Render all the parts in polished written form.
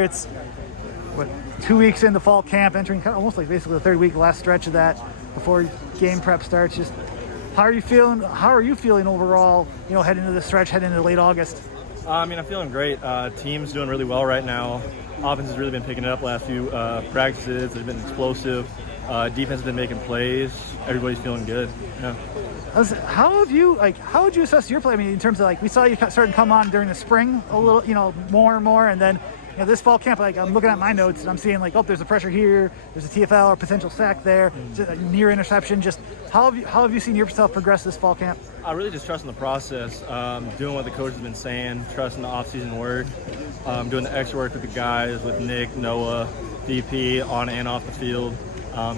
It's what 2 weeks into fall camp, entering kind of almost like basically the third week, last stretch of that before game prep starts. Just how are you feeling? How are you feeling overall? Heading into the stretch, heading into late August. I'm feeling great. Team's doing really well right now. Offense has really been picking it up last few practices. They've been explosive. Defense has been making plays. Everybody's feeling good. Yeah. How would you assess your play? I mean, in terms of we saw you starting to come on during the spring a little, more and more, and then this fall camp, I'm looking at my notes and I'm seeing there's a pressure here, there's a TFL or potential sack there, near interception. Just how have you seen yourself progress this fall camp? I really just trusting the process, doing what the coach has been saying, trusting the off-season work, doing the extra work with the guys, with Nick, Noah, DP, on and off the field.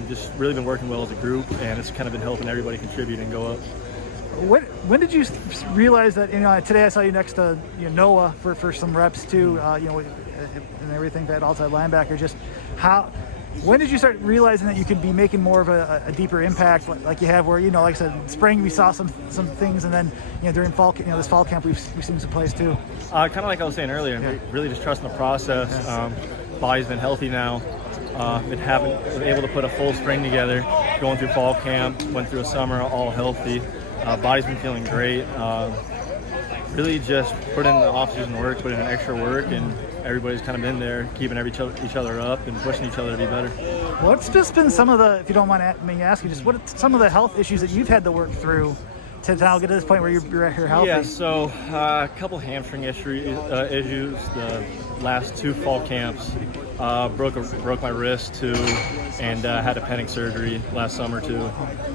Just really been working well as a group, and it's kind of been helping everybody contribute and go up. When did you realize that? Today I saw you next to Noah for some reps too. And everything, that outside linebacker. Just when did you start realizing that you could be making more of a deeper impact, like you have? Where like I said, spring we saw some things, and then during fall, this fall camp we've seen some plays too. Kind of like I was saying earlier, really just trusting the process. Body's been healthy now. Been able to put a full spring together, going through fall camp, went through a summer all healthy. Body's been feeling great. Really just put in the off-season work, put in extra work, and everybody's kind of been there, keeping each other up and pushing each other to be better. What's just been some of the, if you don't mind me asking, just what some of the health issues that you've had to work through to now get to this point where you're healthy? Yeah, so a couple hamstring issues the last two fall camps. Broke my wrist too, and had a pending surgery last summer too.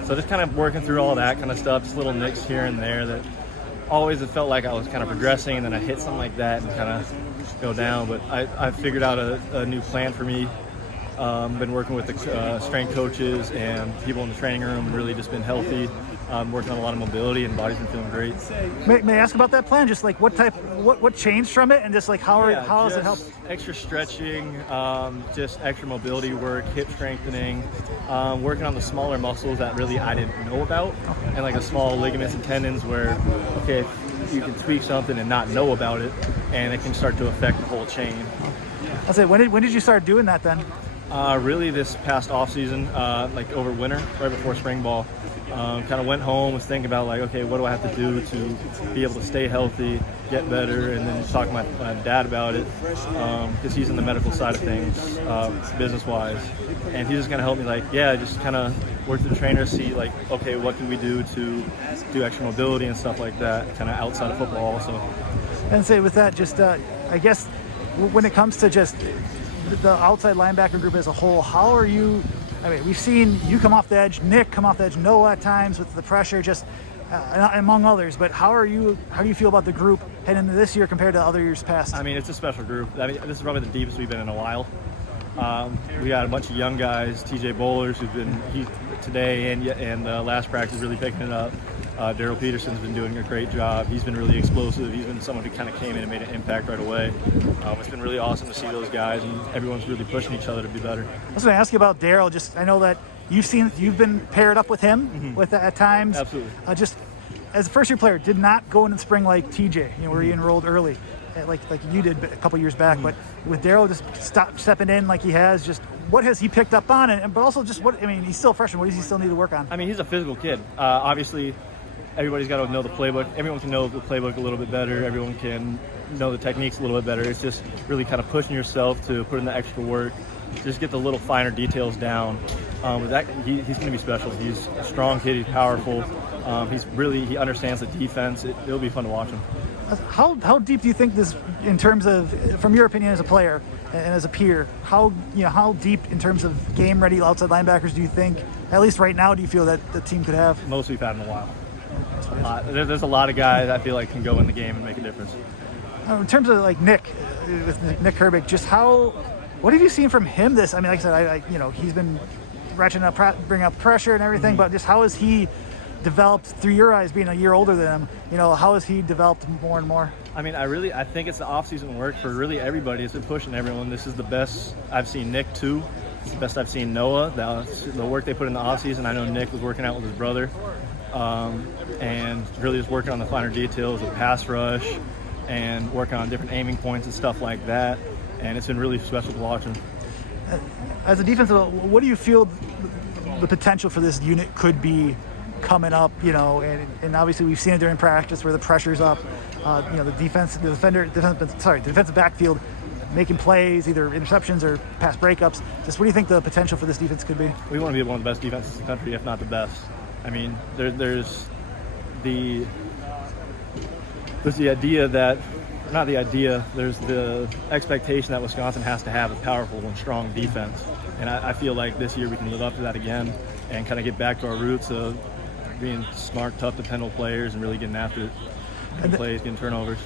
So just kind of working through all that kind of stuff, just little nicks here and there that always it felt like I was kind of progressing, and then I hit something like that and kind of go down. But I figured out a new plan for me. Been working with the strength coaches and people in the training room, and really just been healthy. Working on a lot of mobility, and body's been feeling great. May I ask about that plan? Just what changed from it, and just how has it helped? Extra stretching, just extra mobility work, hip strengthening, working on the smaller muscles that really I didn't know about, and the small ligaments and tendons where, okay, you can tweak something and not know about it, and it can start to affect the whole chain. I'll say, when did you start doing that then? Really this past off season, over winter, right before spring ball. Kind of went home, was thinking about okay, what do I have to do to be able to stay healthy, get better, and then talking to my dad about it, because he's in the medical side of things, business-wise, and he's just going to help me, just kind of work with the trainer, see okay, what can we do to do extra mobility and stuff like that, kind of outside of football also. And say with that, just I guess when it comes to just the outside linebacker group as a whole, how are you? I mean, we've seen you come off the edge, Nick come off the edge, Noah at times with the pressure, just among others. But how do you feel about the group heading into this year compared to other years past? I mean, it's a special group. I mean, this is probably the deepest we've been in a while. We got a bunch of young guys, TJ Bowlers, who's been today and last practice really picking it up. Daryl Peterson's been doing a great job. He's been really explosive. He's been someone who kind of came in and made an impact right away. It's been really awesome to see those guys, and everyone's really pushing each other to be better. I was going to ask you about Daryl. Just I know that you've been paired up with him with at times. Absolutely. Just as a first-year player, did not go in the spring like TJ, where he enrolled early, like you did a couple years back. But with Daryl just stepping in like he has, just what has he picked up on, but also just he's still a freshman. What does he still need to work on? I mean, he's a physical kid. Obviously, everybody's got to know the playbook. Everyone can know the playbook a little bit better. Everyone can know the techniques a little bit better. It's just really kind of pushing yourself to put in the extra work, just get the little finer details down. He's going to be special. He's a strong kid. He's powerful. He understands the defense. It'll be fun to watch him. How deep do you think this, in terms of, from your opinion as a player and as a peer, how deep in terms of game ready outside linebackers do you think, at least right now, do you feel that the team could have? Most we've had in a while. There's a lot of guys I feel like can go in the game and make a difference. In terms of Nick, with Nick Herbig, just what have you seen from him? Like I said, he's been ratcheting up, bringing up pressure and everything, but just how has he developed through your eyes, being a year older than him? How has he developed more and more? I mean, I think it's the off-season work for really everybody. It's been pushing everyone. This is the best I've seen Nick too. It's the best I've seen Noah. The work they put in the off-season. I know Nick was working out with his brother. And really just working on the finer details of pass rush and working on different aiming points and stuff like that. and it's been really special to watch him. As a defensive, what do you feel the potential for this unit could be coming up? And obviously we've seen it during practice where the pressure's up. The defensive backfield making plays, either interceptions or pass breakups. Just what do you think the potential for this defense could be? We want to be one of the best defenses in the country, if not the best. I mean, there's the idea that, not the idea, there's the expectation that Wisconsin has to have a powerful and strong defense. And I feel like this year we can live up to that again and kind of get back to our roots of being smart, tough, dependable players and really getting after it, getting plays, getting turnovers.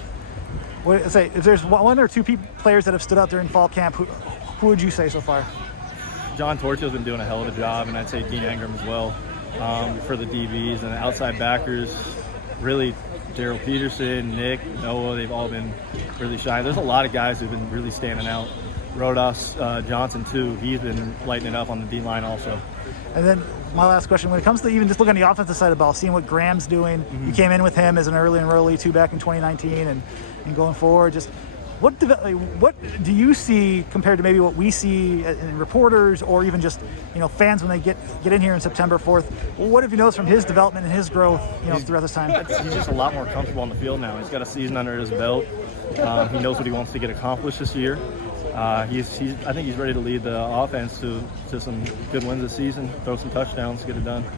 If there's one or two players that have stood out during fall camp, who would you say so far? John Torchill's been doing a hell of a job, and I'd say Dean Engram as well for the DBs. And the outside backers, really Daryl Peterson, Nick, Noah, they've all been really shy. There's a lot of guys who've been really standing out. Rodas Johnson, too, he's been lighting it up on the D-line also. And then my last question, when it comes to even just looking at the offensive side of the ball, seeing what Graham's doing, you came in with him as an early enrollee too back in 2019 and going forward, just what do you see compared to maybe what we see in reporters or even just fans when they get in here on September 4th? What have you noticed from his development and his growth throughout this time? He's just a lot more comfortable on the field now. He's got a season under his belt. He knows what he wants to get accomplished this year. I think he's ready to lead the offense to some good wins this season, throw some touchdowns, get it done.